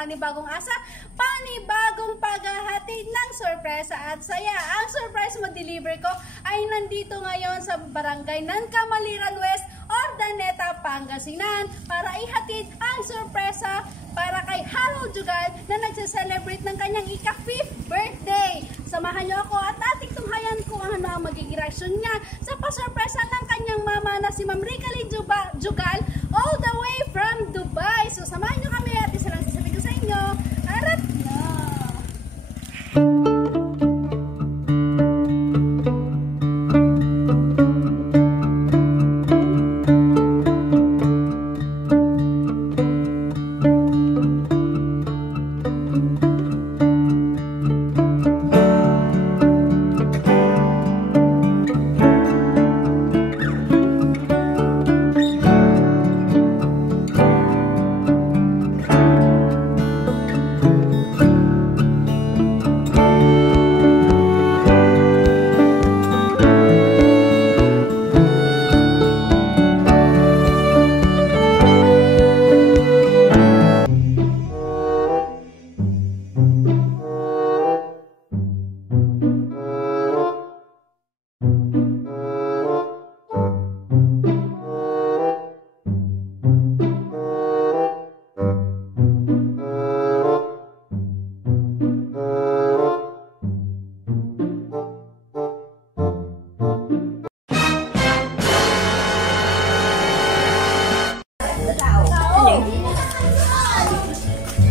panibagong asa, panibagong paghahatid ng sorpresa at saya. Ang surprise mo-deliver ko ay nandito ngayon sa barangay ng Camaliran West, Ordaneta, Pangasinan para ihatid ang sorpresa para kay Harold Jugal na nagse-celebrate ng kanyang ika-5th birthday. Samahan niyo ako at ating tunghayan kung ano ang magiging reaksyon niya sa pasurpresa ng kanyang mama na si Ma'am Ricaline Jugal all the way from Dubai. So samahan niyo kami at isa lang sasabihin ko sa inyo. Harap na!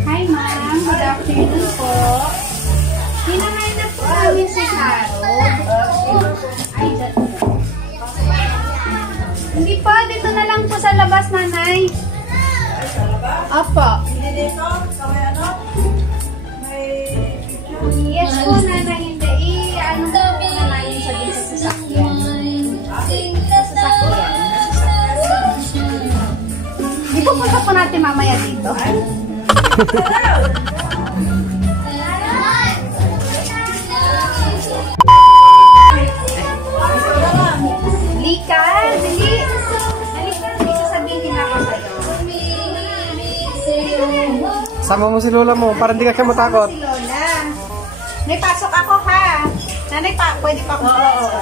Hi ma'am, good afternoon po. Hinahanap po namin si Harold. Hindi po, dito na lang po sa labas, nanay. Sa labas? Opo. Hindi dito? Sa may ano? May... Yes po, nanay. Hindi. Ano po na namin sa dito sa sasakyan. Sa sasakyan. Di po punta po natin mamaya dito. Lika, dali. Halika, may sasabihin ako sa'yo. Sama mo si Lola mo, para hindi ka matakot. Si Lola. May pasok ako ha. Nanay pa, pwede pa akong pasok.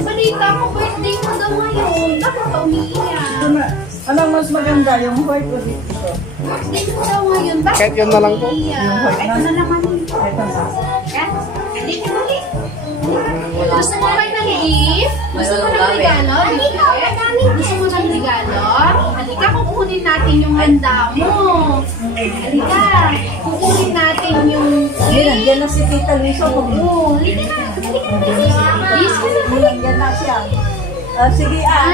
Balita mo, birthday mo daw ngayon. Bakit ka umiiyak? Anong mas maganda? Yung white o dito? Birthday mo daw ngayon. Bakit Kahit yun na lang po. umiiyak? Ito na naman. Ito na. Yan. Dito mo ulit. Gusto mo ba ng gift? Gusto mo ng regalo? Gusto mo ng regalo? Halika, kukunin natin yung handa mo. Halika, kukunin natin yung Nandiyan na si Tita Lisa. Oo, halika na. Halika na. Bihis ka na. Nandiyan na siya. Sige Ha?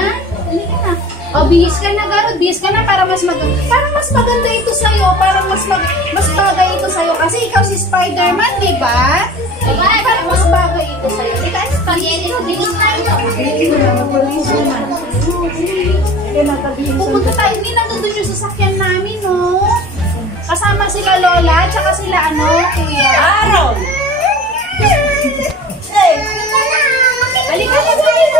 Halika na. O, bihis ka na, Garod. Bihis ka na para mas maganda ito sa'yo. Para mas bagay ito sa'yo. Kasi ikaw si Spider-Man, di ba? Para mas bagay ito sa'yo. Ika, spaghetti. Bihis tayo. Pupunta tayo. Hindi na doon yung sasakyan namin, no? Kasama sila Lola, tsaka sila Kuya. Araw! Halika na, halika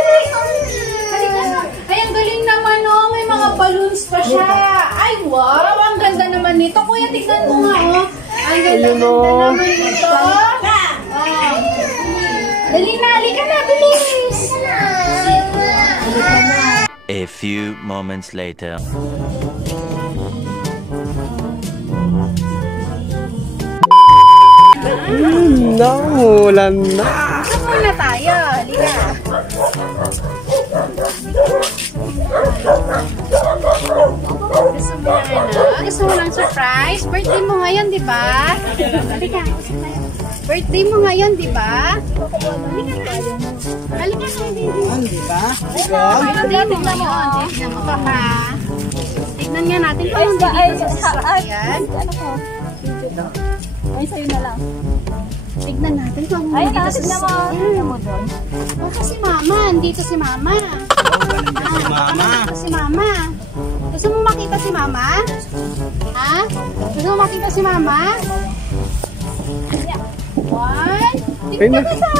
na. Ay, ang galing naman, no? May mga balloons pa siya. Ay, wow! Ang ganda naman nito. Kuya, tignan mo nga, oh. Ang ganda naman nito. Dali na, halika na, bilis. A few moments later. Namulan na. Ito muna tayo. Halika. Gusto mo ng surprise? Birthday mo ngayon, di ba? Halika. Birthday mo ngayon, di ba? Halika tayo. Halika na, Di ba? birthday mo ngayon. Tignan mo pa ha. Tignan nga natin kung hindi dito sa sasakyan. Ay, sa'yo na lang. Tignan natin kung Ay, hindi dito sa tignan mo. sasakyan. Tignan mo doon. Oh, kasi mama. Dito si mama. Si mama. Gusto mo makita si mama? Ha? Gusto mo makita si mama? One. Tignan ka sa.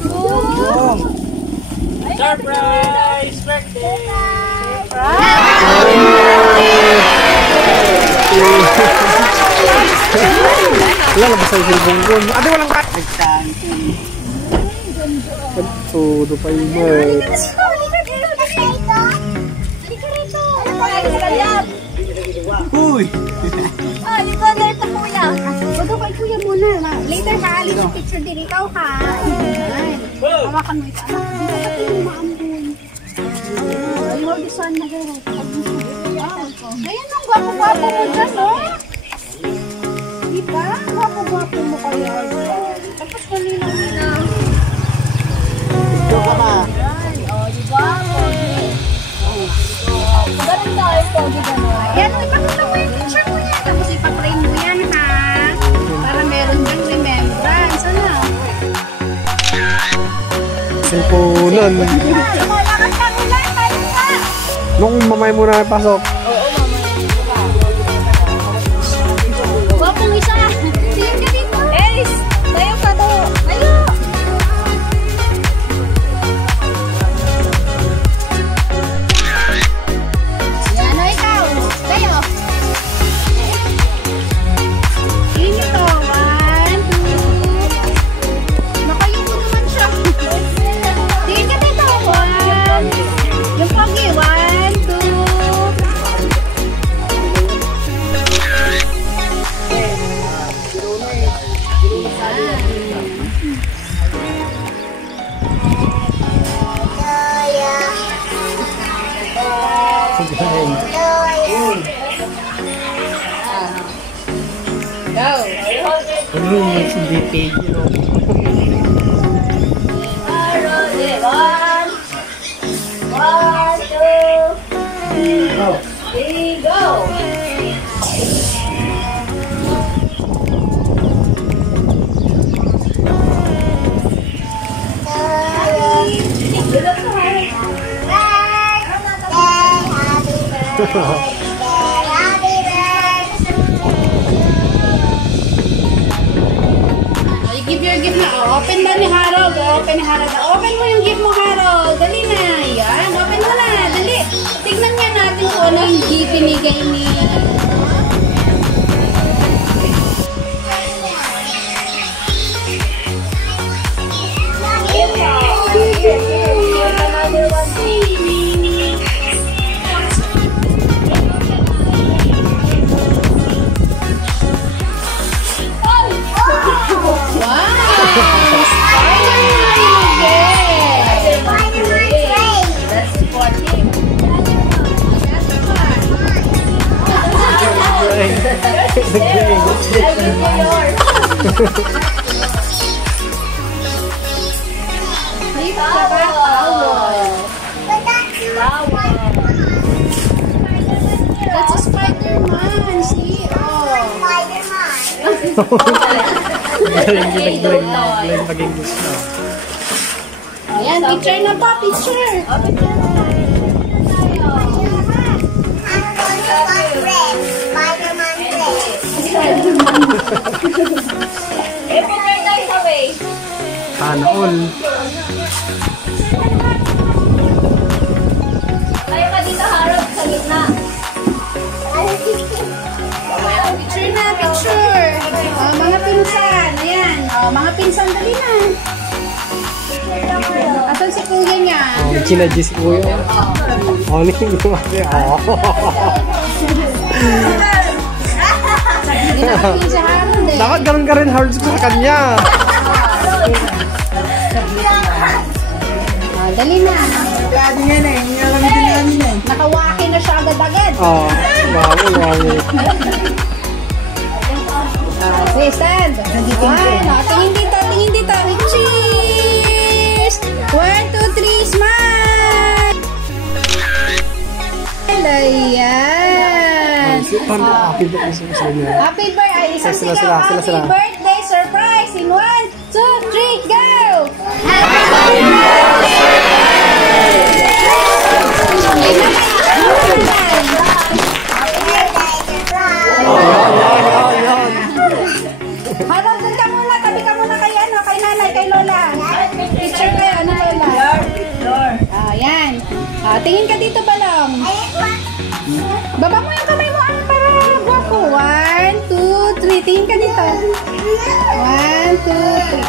Two. Surprise birthday! Wala na ba sa silbonggon? Ate, walang kat! Pagtudo pa yung birds. Uy! Oh, dito na ito kuya. Bago kay kuya muna. Later ka, alis yung picture din ikaw ha. Hawakan mo ito. Dito ka ito maambun. Ay, mo bisan na gano'n. Ayan ang gwapo-gwapo mo dyan, no? Diba? Gwapo-gwapo mo kayo. Tapos kalinaw-linaw. Ito ka ba? Oh, diba? Ganun tayo, pogi gano'n. Ayan, ipakita mo yung picture mo yan. Tapos ipaprame mo yan, ha? Para meron dyan remembrance. Ano? Cellphone-an. Wala ka ulan, tayo ka! Nung mamay mo na pasok. Wapong isa! Tingin ka dito! Ace! Tayo ka to! Tayo! Yan o ikaw! Tayo! Tingin ito! 1, 2 Nakayuko naman siya! Tingin ka dito! 1 Yung pogi! 1, 2 Ano yung hindi page, you know? Give your gift na. Oh, open na ni Harold. Open ni Harold. Open mo yung gift mo, Harold. Dali na. Yan. Open mo na. Dali. Tignan niya natin kung ano yung gift binigay ni... That's a Spider-Man. See? Oh. Galing mag-English na. Ayan, picture na pa. Picture. Sana all. Tayo ka dito, Harold, sa gitna. Picture na, picture. Oh, mga pinsan. Ayan. Oh, mga pinsan, dali na. Asan si kuya niya? Chinadji si kuya. Oh, hindi ko kasi. Hindi nakatingin si Harold eh. Dapat ganun ka rin hard sa kanya. Oh, dali na. Nakawaki na siya agad-agad. Oh, bago. Say, stand. Tingin dito, tingin dito. Cheers! 1, 2, 3, smile! Ayan. Happy birthday sa inyo. Happy birthday. Isang Sila. sigaw. Happy birthday surprise. In 1, 2, 3, go! Happy Harold, dun ka muna. Tabi ka muna kay nanay, kay Lola. Picture kayo, ano Lola? Ayan. Tingin ka dito, Balong. Baba mo yung kamay mo para guwapo. 1, 2, 3. Tingin ka dito. 1, 2, 3.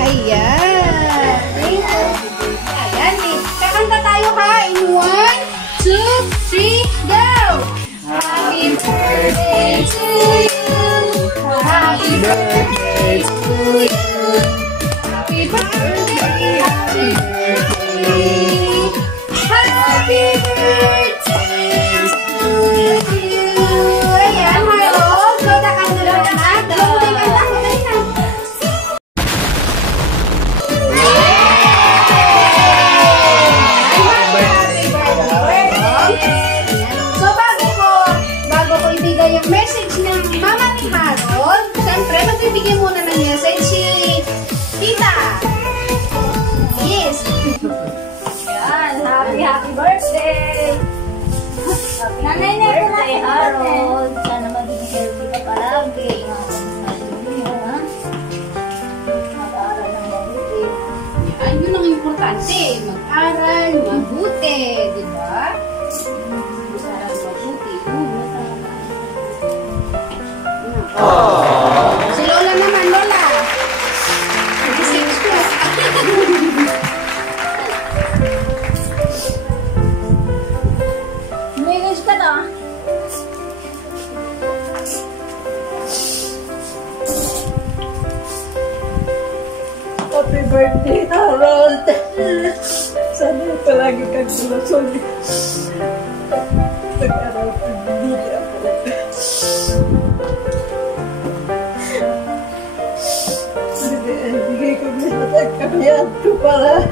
Ayan. Ayan. Kakanta tayo ha. In 1, 2, 3, go! Happy birthday to you. Happy birthday to you. Happy birthday. Happy birthday. Happy birthday to you. Ayan, Harold. So, nakanta na anak. Dalawang din anak. Okay na. So, bago ko ibigay yung message ng mama ni Harold, syempre, magbibigay muna ng message si Tita. Yes. Yan, happy birthday! Happy birthday, Harold! Sana magiging healthy ka palagi. Ha? Mag-aaral ng mabuti. Yan, yun ang importante. Mag-aral, mabuti. Diba? Mag-aral, mabuti. Si Lola naman, Lola. 26 po. Umigas ka na. Happy birthday, Harold! Sana palagi kang lulusog. Nag-aral ka, hindi ako. Bigay ko minsan ang kamayan ko para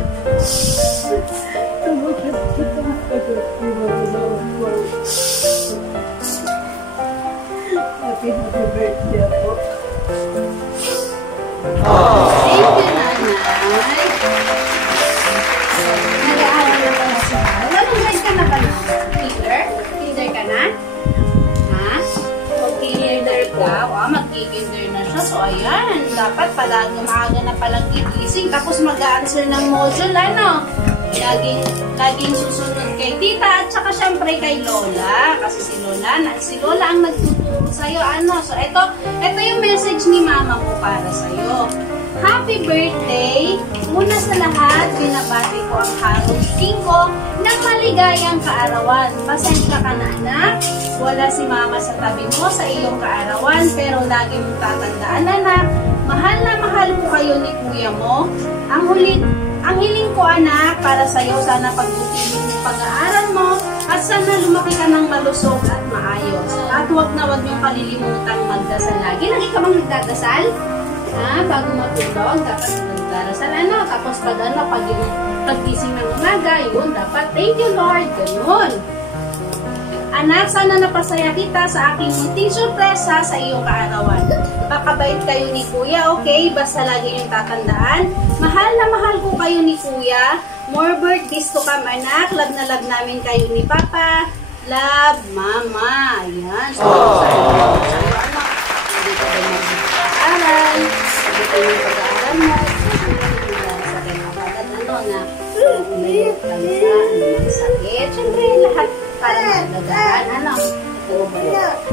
tumukat kita pag-ibig mo ko. Happy birthday ako. Thank you, Nanay. Nag-aaral na pala siya. Anong grade ka na ba na? Kinder? Kinder ka na? Ha? Kinder ka? Mag-kinder na siya. So, ayan. Dapat palagi maaga na palang gigising. Tapos mag-a-answer ng module, ano? Laging susunod kay Tita at saka syempre kay Lola. Kasi si Lola ang nagtuturo sa'yo. Ano? So, ito yung message ni Mama mo para sa'yo. Happy birthday! Una sa lahat, binabati ko ang Harold Cinco ng maligayang kaarawan. Pasensya ka na anak, wala si Mama sa tabi mo sa iyong kaarawan, pero lagi mong tatandaan anak, mahal na mahal ko kayo ni kuya mo. Ang hiling ko anak, para sa iyo sana pagbutihin mo pag-aaral mo at sana lumaki ka ng malusog at maayos. At huwag na huwag niyong kalilimutang magdasal lagi. Lagi ka bang nagdadasal? Ha? Bago matulog, dapat magdarasal ano. Tapos paggising ng umaga, yun, dapat thank you Lord. Ganun. Anak, sana napasaya kita sa aking munting sorpresa sa iyong kaarawan. Pakabait kayo ni Kuya, okay? Basta lagi yung tatandaan. Mahal na mahal ko kayo ni Kuya. More birthdays to come, anak. Love na love namin kayo ni Papa. Love, Mama. Ayan. So, sa'yo, anak. Hindi ka rin mag-aaral. Hindi ka yung pag-aaral mo. Sa kanyang kapatid, ano, na umiyak kansa, sakit. Siyempre, lahat para maglagaan.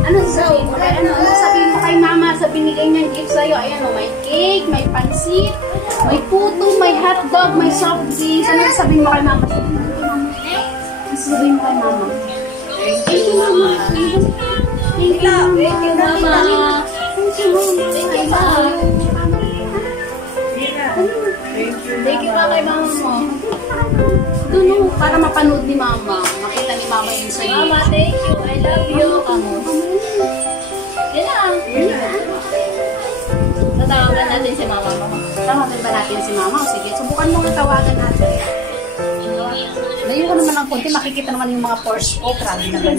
Ano sasabihin mo kay, ano sasabihin mo kay Mama sa binigay niyang gift sa'yo? Ayan, may cake, may pansit, may puto, may hotdog, may soft drinks. Ano sasabihin mo kay Mama? Ano sasabihin mo kay Mama? Thank you, Mama. Thank you, Mama. Thank you, Mama. Thank you pa kay Mama mo. Doon para mapanood ni Mama. Makita ni Mama yun sa'yo. Mama, thank you. I love you. Kamu. Yan lang. Tatawagan natin si Mama mo. Tawagan ba natin si Mama? O sige, subukan mo nga tawagan natin. Layo ko naman ng konti. Makikita naman yung mga pores ko. Grabe na ba?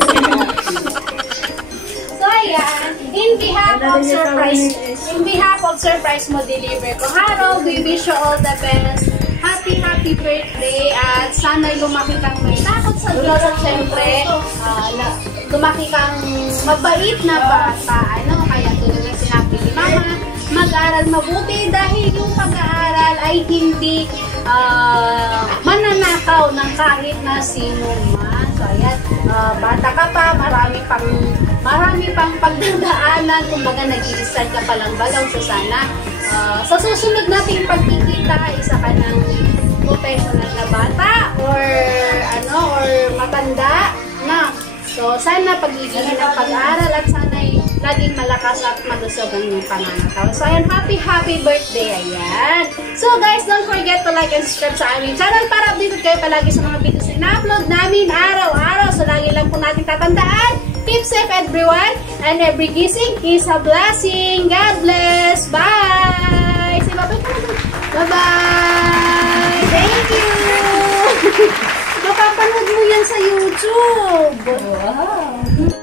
So, ayan. In behalf of surprise mo deliver ko. Harold, we wish you all the best. Happy birthday at sana'y lumaki kang may takot sa Diyos at syempre lumaki kang mabait na bata. Ano? Kaya tulad ng sinabi ni Mama, mag-aral mabuti dahil yung pag-aaral ay hindi mananakaw ng kahit na sino man. So ayan, bata ka pa, marami pang pagdadaanan, kumbaga nag-i-start ka pa lang balaw. So sana sa susunod nating pagkikita, isa ka ng professional na bata or matanda na. So sana pag-ibigin ang pag-aaral at sana laging malakas at malusog ang iyong pangangatawan. So ayan, happy birthday, ayan. So guys, don't forget to like and subscribe sa aming channel para updated kayo palagi sa mga videos na upload namin araw-araw. So lagi lang po natin tatandaan, keep safe everyone, and every kissing is a blessing. God bless. Bye! Say bye-bye ka na. Bye-bye! Thank you! Mapapanood mo yan sa YouTube. Wow!